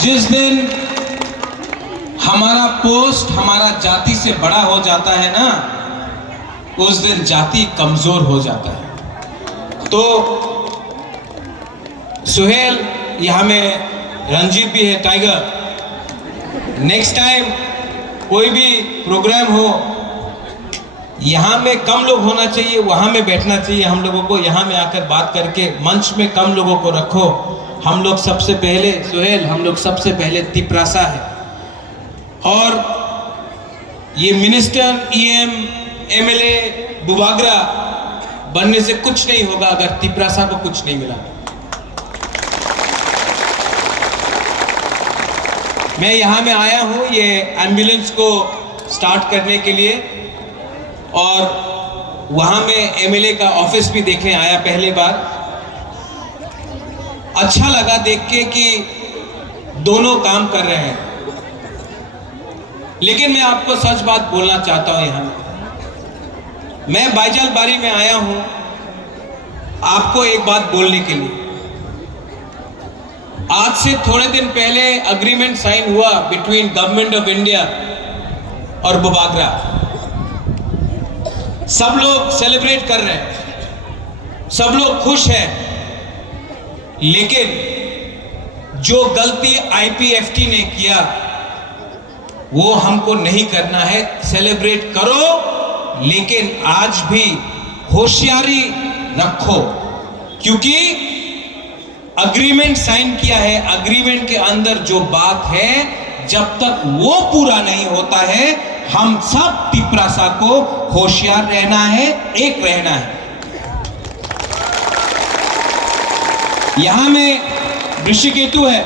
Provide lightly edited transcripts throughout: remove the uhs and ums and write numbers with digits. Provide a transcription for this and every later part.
जिस दिन हमारा पोस्ट हमारा जाति से बड़ा हो जाता है ना, उस दिन जाति कमजोर हो जाता है। तो सुहेल, यहाँ में रंजीत भी है, टाइगर, नेक्स्ट टाइम कोई भी प्रोग्राम हो, यहाँ में कम लोग होना चाहिए, वहाँ में बैठना चाहिए हम लोगों को। यहाँ में आकर बात करके मंच में कम लोगों को रखो। हम लोग सबसे पहले, सुहेल, हम लोग सबसे पहले तिपरासा है, और ये मिनिस्टर, ईएम, एमएलए, बुबागरा बनने से कुछ नहीं होगा अगर तिपरासा को कुछ नहीं मिला। मैं यहाँ में आया हूँ ये एम्बुलेंस को स्टार्ट करने के लिए, और वहाँ में एमएलए का ऑफिस भी देखने आया पहली बार। अच्छा लगा देख के कि दोनों काम कर रहे हैं। लेकिन मैं आपको सच बात बोलना चाहता हूं, यहां मैं बाईजालबारी में आया हूं आपको एक बात बोलने के लिए। आज से थोड़े दिन पहले एग्रीमेंट साइन हुआ बिटवीन गवर्नमेंट ऑफ इंडिया और बुबागरा। सब लोग सेलिब्रेट कर रहे हैं, सब लोग खुश हैं, लेकिन जो गलती आईपीएफटी ने किया वो हमको नहीं करना है। सेलिब्रेट करो, लेकिन आज भी होशियारी रखो, क्योंकि अग्रीमेंट साइन किया है, अग्रीमेंट के अंदर जो बात है, जब तक वो पूरा नहीं होता है, हम सब तिपरासा को होशियार रहना है, एक रहना है। यहां में ऋषिकेतु है,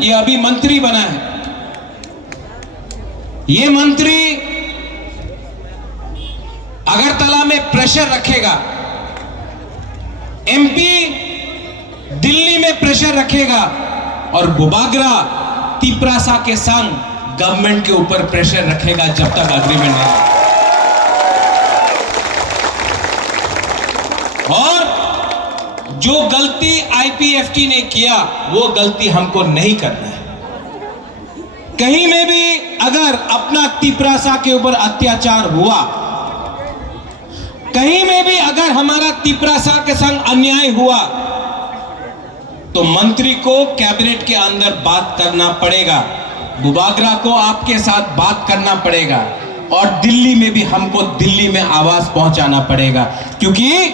ये अभी मंत्री बना है। ये मंत्री अगरतला में प्रेशर रखेगा, एमपी दिल्ली में प्रेशर रखेगा, और बुबागरा तिपरासा के संग गवर्नमेंट के ऊपर प्रेशर रखेगा जब तक एग्रीमेंट नहीं। और जो गलती आईपीएफटी ने किया वो गलती हमको नहीं करना है। कहीं में भी अगर अपना तिपरासा के ऊपर अत्याचार हुआ, कहीं में भी अगर हमारा तिपरासा के संग अन्याय हुआ, तो मंत्री को कैबिनेट के अंदर बात करना पड़ेगा, बुबागरा को आपके साथ बात करना पड़ेगा, और दिल्ली में भी हमको दिल्ली में आवाज पहुंचाना पड़ेगा, क्योंकि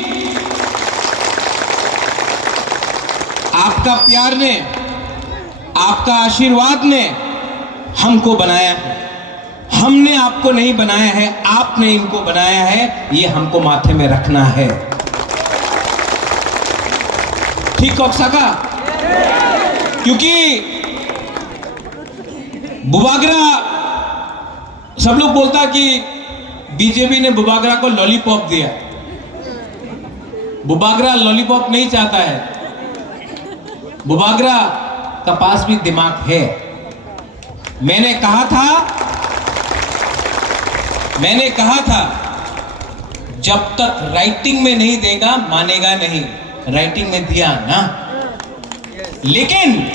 आपका प्यार ने, आपका आशीर्वाद ने हमको बनाया है। हमने आपको नहीं बनाया है, आपने इनको बनाया है, ये हमको माथे में रखना है। ठीक हो सका? क्योंकि बुबागरा, सब लोग बोलता कि बीजेपी ने बुबागरा को लॉलीपॉप दिया। बुबागरा लॉलीपॉप नहीं चाहता है, बुबागरा का पास भी दिमाग है। मैंने कहा था जब तक राइटिंग में नहीं देगा मानेगा नहीं। राइटिंग में दिया ना, लेकिन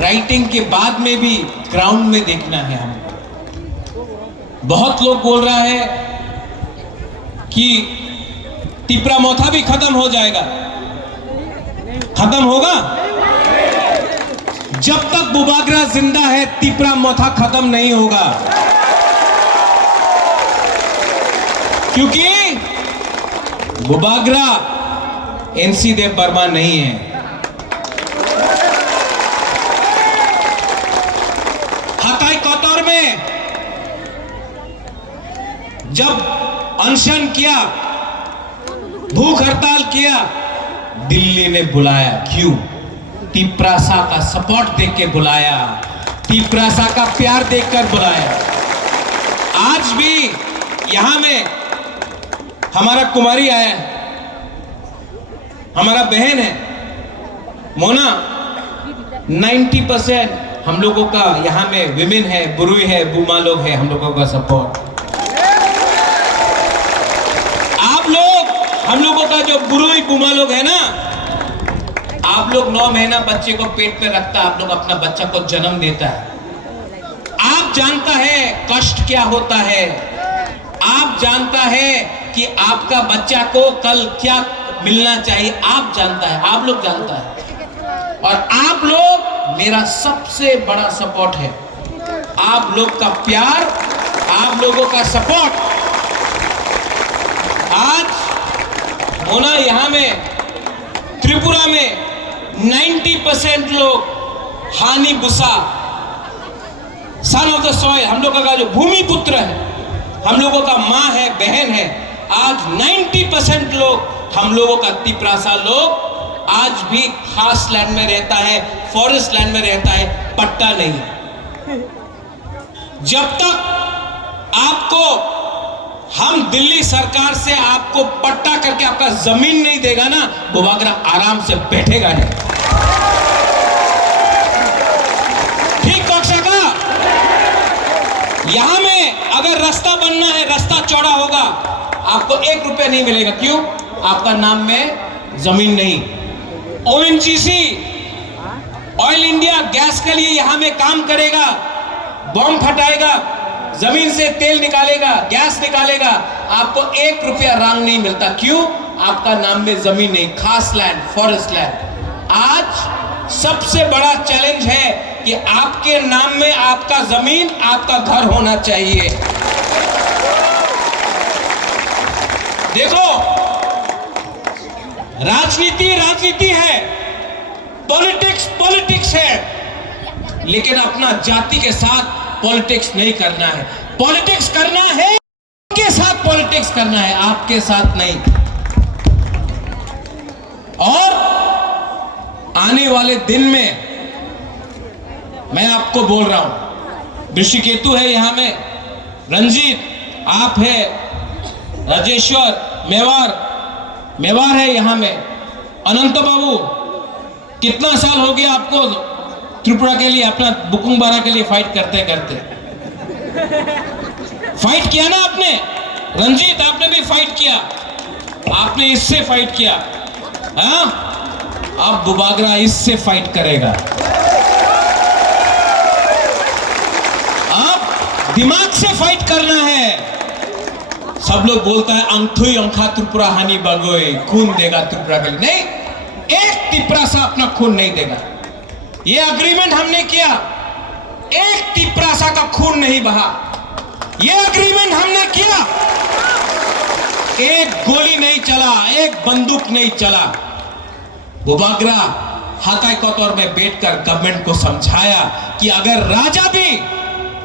राइटिंग के बाद में भी ग्राउंड में देखना है हमको। बहुत लोग बोल रहा है कि तिपरा मोथा भी खत्म हो जाएगा। खत्म होगा? जब तक बुबागरा जिंदा है, तिपरा मोथा खत्म नहीं होगा, क्योंकि बुबागरा एनसी देव वर्मा नहीं है। हताई कोतौर में जब अनशन किया, भूख हड़ताल किया, दिल्ली ने बुलाया। क्यों? तिपरासा का सपोर्ट देख के बुलाया, तिपरासा का प्यार देखकर बुलाया। आज भी यहां में हमारा कुमारी आया है, हमारा बहन है मोना। 90% हम लोगों का यहां में विमेन है, बुरुई है, बुमा लोग है, हम लोगों का सपोर्ट। आप लोग, हम लोगों का जो बुरुई बुमा लोग है ना, आप लोग 9 महीना बच्चे को पेट पे रखता, आप लोग अपना बच्चा को जन्म देता है। आप जानता है कष्ट क्या होता है, आप जानता है कि आपका बच्चा को कल क्या मिलना चाहिए, आप जानता है, आप लोग जानता है। और आप लोग मेरा सबसे बड़ा सपोर्ट है, आप लोग का प्यार, आप लोगों का सपोर्ट। आज होना यहां में त्रिपुरा में 90% लोग हानि Busa, son of the soil, हम लोगों का जो भूमि पुत्र है, हम लोगों का माँ है, बहन है, आज 90% लोग, हम लोगों का तिपरासा लोग आज भी खास लैंड में रहता है, फॉरेस्ट लैंड में रहता है, पट्टा नहीं। जब तक आपको हम दिल्ली सरकार से आपको पट्टा करके आपका जमीन नहीं देगा ना, बुबागरा आराम से बैठेगा नहीं। ठीक कक्षा का यहां में अगर रास्ता बनना है, रास्ता चौड़ा होगा, आपको 1 रुपया नहीं मिलेगा। क्यों? आपका नाम में जमीन नहीं। ओएनजीसी, ऑयल इंडिया गैस के लिए यहां में काम करेगा, बॉम्ब फटाएगा, जमीन से तेल निकालेगा, गैस निकालेगा, आपको 1 रुपया रांग नहीं मिलता। क्यों? आपका नाम में जमीन नहीं, खास लैंड, फॉरेस्ट लैंड। आज सबसे बड़ा चैलेंज है कि आपके नाम में आपका जमीन, आपका घर होना चाहिए। देखो, राजनीति राजनीति है, पॉलिटिक्स पॉलिटिक्स है, लेकिन अपना जाति के साथ पॉलिटिक्स नहीं करना है। पॉलिटिक्स करना है के साथ पॉलिटिक्स करना है, आपके साथ नहीं। और आने वाले दिन में मैं आपको बोल रहा हूं, ऋषिकेतु है यहां में, रंजीत आप है, राजेश्वर मेवार है यहां में, अनंत बाबू कितना साल हो गया आपको त्रिपुरा के लिए, अपना बुकुंबारा के लिए फाइट करते करते? फाइट किया ना आपने, रंजीत आपने भी फाइट किया, आपने इससे फाइट किया, हाँ? अब बुबागरा इससे फाइट करेगा। अब दिमाग से फाइट करना है। सब लोग बोलता है अंथुई अंखा त्रिपुरा हानि बगोई, खून देगा त्रिपुरा के लिए। नहीं, एक तिपरासा अपना खून नहीं देगा। ये अग्रीमेंट हमने किया, एक तिपरासा का खून नहीं बहा। ये अग्रीमेंट हमने किया, एक गोली नहीं चला, एक बंदूक नहीं चला। बुबागरा हाथाई कोतौर में बैठकर गवर्नमेंट को समझाया कि अगर राजा भी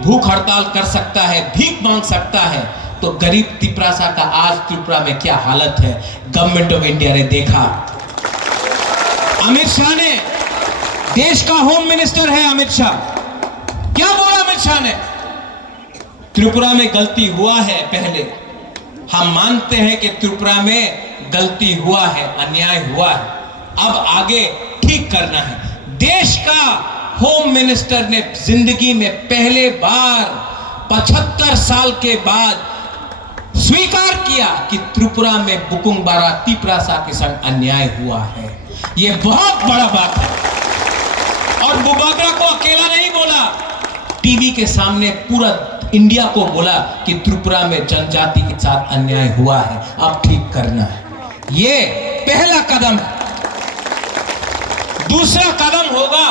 भूख हड़ताल कर सकता है, भीख मांग सकता है, तो गरीब तिपरासा का आज त्रिपुरा में क्या हालत है, गवर्नमेंट ऑफ इंडिया ने देखा। अमित शाह ने, देश का होम मिनिस्टर है अमित शाह, क्या बोला अमित शाह ने? त्रिपुरा में गलती हुआ है, पहले हम मानते हैं कि त्रिपुरा में गलती हुआ है, अन्याय हुआ है, अब आगे ठीक करना है। देश का होम मिनिस्टर ने जिंदगी में पहले बार 75 साल के बाद स्वीकार किया कि त्रिपुरा में बुकुंबारा तिपरासा के संग अन्याय हुआ है। यह बहुत बड़ा बात है। और बुबागरा को अकेला नहीं बोला, टीवी के सामने पूरा इंडिया को बोला कि त्रिपुरा में जनजाति के साथ अन्याय हुआ है, अब ठीक करना है। यह पहला कदम है। दूसरा कदम होगा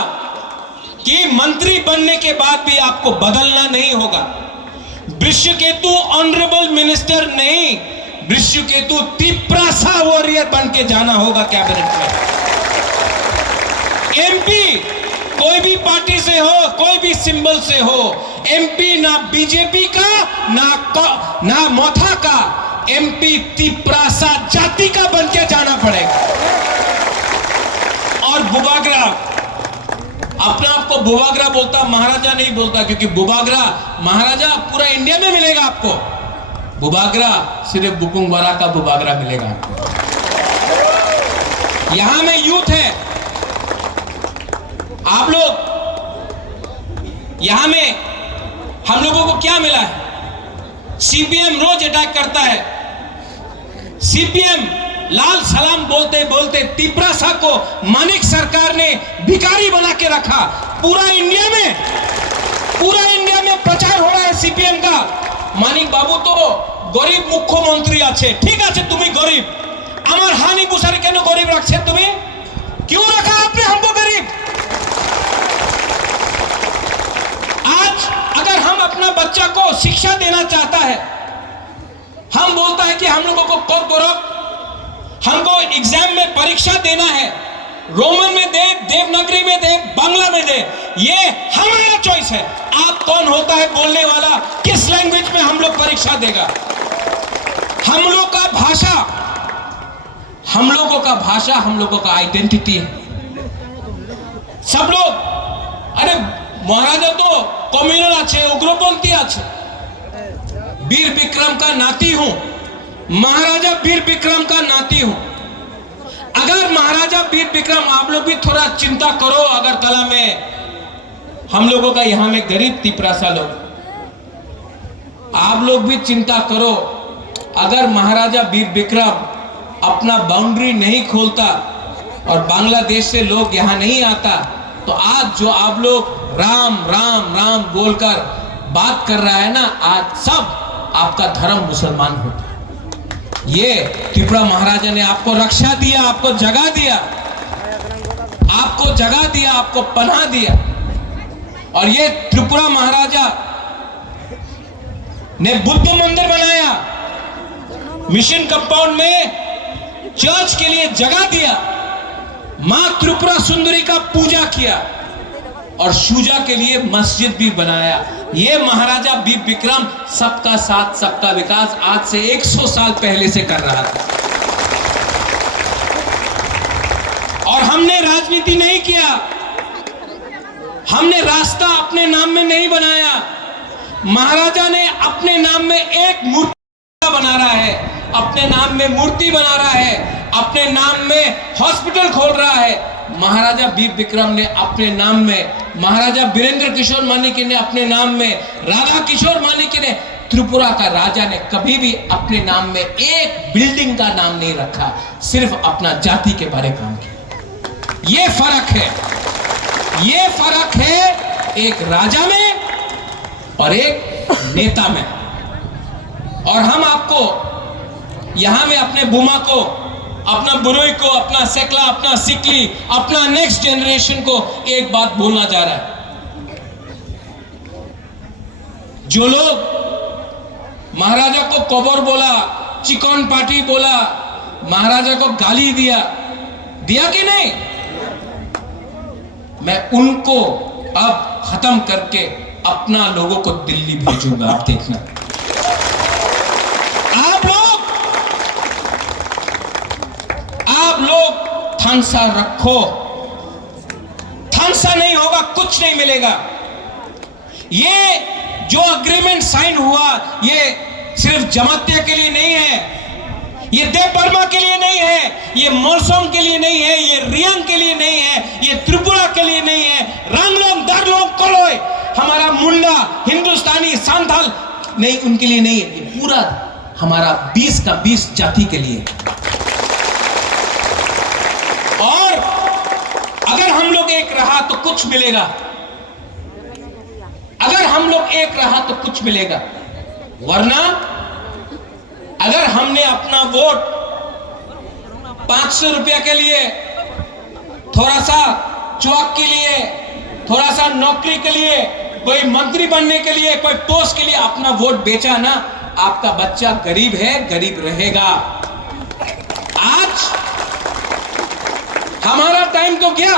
कि मंत्री बनने के बाद भी आपको बदलना नहीं होगा। ऋषिकेतु ऑनरेबल मिनिस्टर नहीं, ऋषिकेतु तिपरासा वॉरियर बन के जाना होगा कैबिनेट में। एमपी कोई भी पार्टी से हो, कोई भी सिंबल से हो, एमपी ना बीजेपी का ना मोथा का, एमपी तिपरासा जाति का बन के जाना पड़ेगा। और बुबागरा अपने आप को बुबागरा बोलता, महाराजा नहीं बोलता, क्योंकि बुबागरा महाराजा पूरा इंडिया में मिलेगा आपको, बुबागरा सिर्फ बुकुंबारा का बुबागरा मिलेगा आपको। यहां में यूथ है, आप लोग यहां में, हम लोगों को क्या मिला है? सीपीएम रोज अटैक करता है, सीपीएम लाल सलाम बोलते बोलते तिपरासा को मानिक सरकार ने भिखारी बना के रखा। पूरा इंडिया में प्रचार हो रहा है सीपीएम का, मानिक बाबू तो गरीब मुख्यमंत्री आछे, ठीक आछे तुम्हें गरीब, আমার হানি বুসারি কেন गरीब रखे तुम्हें, क्यों रखा आपने हमको गरीब? आज अगर हम अपना बच्चा को शिक्षा देना चाहता है, हम बोलता है कि हम लोगों को गौरव, हमको एग्जाम में परीक्षा देना है, रोमन में दे, देवनागरी में दे, बांग्ला में दे, ये हमारा चॉइस है। आप कौन होता है बोलने वाला, किस लैंग्वेज में हम लोग परीक्षा देगा? हम लोगों का भाषा हम लोगों का आइडेंटिटी है। सब लोग, अरे महाराजा तो कम्युनल आछे, उग्रपंथी आछे, वीर विक्रम का नाती हूं, महाराजा वीर विक्रम का नाती हूं। अगर महाराजा वीर विक्रम, आप लोग भी थोड़ा चिंता करो, अगर कला में हम लोगों का यहां में गरीब तिपरासा लोग, आप लोग भी चिंता करो, अगर महाराजा वीर विक्रम अपना बाउंड्री नहीं खोलता और बांग्लादेश से लोग यहां नहीं आता, तो आज जो आप लोग राम राम राम बोलकर बात कर रहा है ना, आज सब आपका धर्म मुसलमान होता। ये त्रिपुरा महाराजा ने आपको रक्षा दिया, आपको जगह दिया, आपको पनाह दिया। और ये त्रिपुरा महाराजा ने बुद्ध मंदिर बनाया, मिशन कंपाउंड में चर्च के लिए जगह दिया, मां त्रिपुरा सुंदरी का पूजा किया और शुजा के लिए मस्जिद भी बनाया। ये महाराजा वीर विक्रम सबका साथ सबका विकास आज से 100 साल पहले से कर रहा था। और हमने राजनीति नहीं किया, हमने रास्ता अपने नाम में नहीं बनाया। महाराजा ने अपने नाम में एक मूर्ति बना रहा है, अपने नाम में मूर्ति बना रहा है, अपने नाम में हॉस्पिटल खोल रहा है। महाराजा वीर विक्रम ने अपने नाम में, महाराजा वीरेंद्र किशोर मानिकी ने अपने नाम में, राधा किशोर मानिकी ने, त्रिपुरा का राजा ने कभी भी अपने नाम में एक बिल्डिंग का नाम नहीं रखा, सिर्फ अपना जाति के बारे में काम किया। ये फर्क है एक राजा में और एक नेता में। और हम आपको यहां में अपने बुमा को, अपना बुरुई को, अपना सेकला, अपना सिकली, अपना नेक्स्ट जनरेशन को एक बात बोलना चाह रहा है। जो लोग महाराजा को कबर बोला, चिकन पार्टी बोला, महाराजा को गाली दिया कि नहीं, मैं उनको अब खत्म करके अपना लोगों को दिल्ली भेजूंगा। आप देखना, आप लोग थानसा रखो, थानसा नहीं होगा कुछ नहीं मिलेगा। ये जो अग्रीमेंट साइन हुआ, ये सिर्फ जमातिया के लिए नहीं है, ये देव बर्मा के लिए नहीं है, ये मोरसोम के लिए नहीं है, ये रियांग के लिए नहीं है, ये त्रिपुरा के लिए नहीं है, रंगलोंग, दारलोंग, कलोय, हमारा मुंडा, हिंदुस्तानी, सांथाल नहीं, उनके लिए नहीं है, ये पूरा हमारा 20 का 20 जाति के लिए। और अगर हम लोग एक रहा तो कुछ मिलेगा, अगर हम लोग एक रहा तो कुछ मिलेगा, वरना अगर हमने अपना वोट 500 रुपया के लिए, थोड़ा सा चौक के लिए, थोड़ा सा नौकरी के लिए, कोई मंत्री बनने के लिए, कोई पोस्ट के लिए अपना वोट बेचा ना, आपका बच्चा गरीब है, गरीब रहेगा। आज हमारा टाइम तो गया,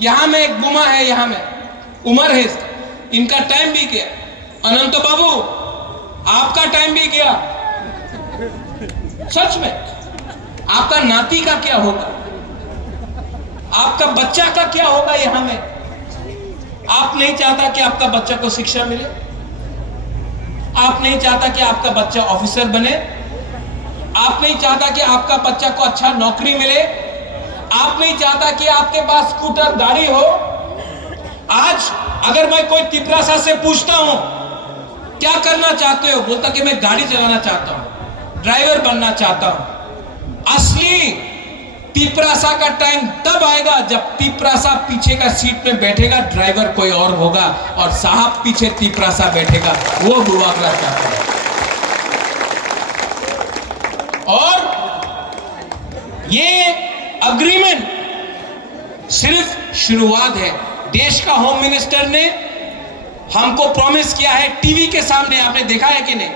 यहां में एक बुमा है, यहां में उमर है, इनका टाइम भी गया। अनंत बाबू, आपका टाइम भी गया। सच में आपका नाती का क्या होगा, आपका बच्चा का क्या होगा यहां में? आप नहीं चाहता कि आपका बच्चा को शिक्षा मिले, आप नहीं चाहता कि आपका बच्चा ऑफिसर बने, आप नहीं चाहता कि आपका बच्चा को अच्छा नौकरी मिले, आप नहीं चाहता कि आपके पास स्कूटर गाड़ी हो। आज अगर मैं कोई तिपरासा से पूछता हूं क्या करना चाहते हो, बोलता कि मैं गाड़ी चलाना चाहता हूं, ड्राइवर बनना चाहता हूं। भाई तिपरासा का टाइम तब आएगा जब तिपरासा पीछे का सीट में बैठेगा, ड्राइवर कोई और होगा और साहब पीछे तिपरासा बैठेगा, वो बुआगरा चाहता है। और ये अग्रीमेंट सिर्फ शुरुआत है। देश का होम मिनिस्टर ने हमको प्रॉमिस किया है टीवी के सामने, आपने देखा है कि नहीं?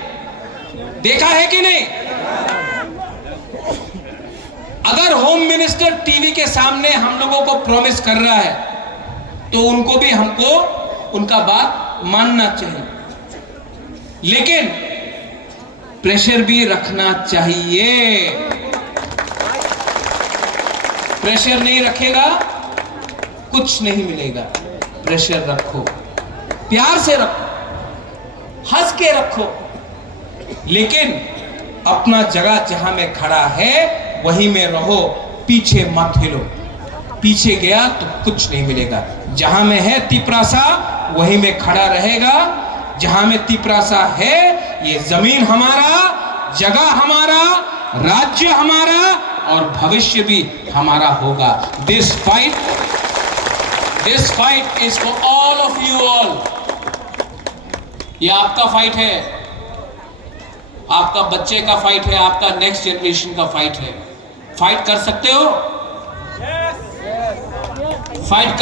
देखा है कि नहीं? अगर होम मिनिस्टर टीवी के सामने हम लोगों को प्रॉमिस कर रहा है तो उनको भी हमको उनका बात मानना चाहिए, लेकिन प्रेशर भी रखना चाहिए। प्रेशर नहीं रखेगा कुछ नहीं मिलेगा। प्रेशर रखो, प्यार से रखो, हंस के रखो, लेकिन अपना जगह जहां में खड़ा है वहीं में रहो, पीछे मत हिलो। पीछे गया तो कुछ नहीं मिलेगा। जहां में है तिपरासा वहीं में खड़ा रहेगा। जहां में तिपरासा है, ये जमीन हमारा, जगह हमारा, राज्य हमारा और भविष्य भी हमारा होगा। This fight is for all of you all. ये आपका फाइट है, आपका बच्चे का फाइट है, आपका नेक्स्ट जनरेशन का फाइट है। फाइट कर सकते हो? फाइट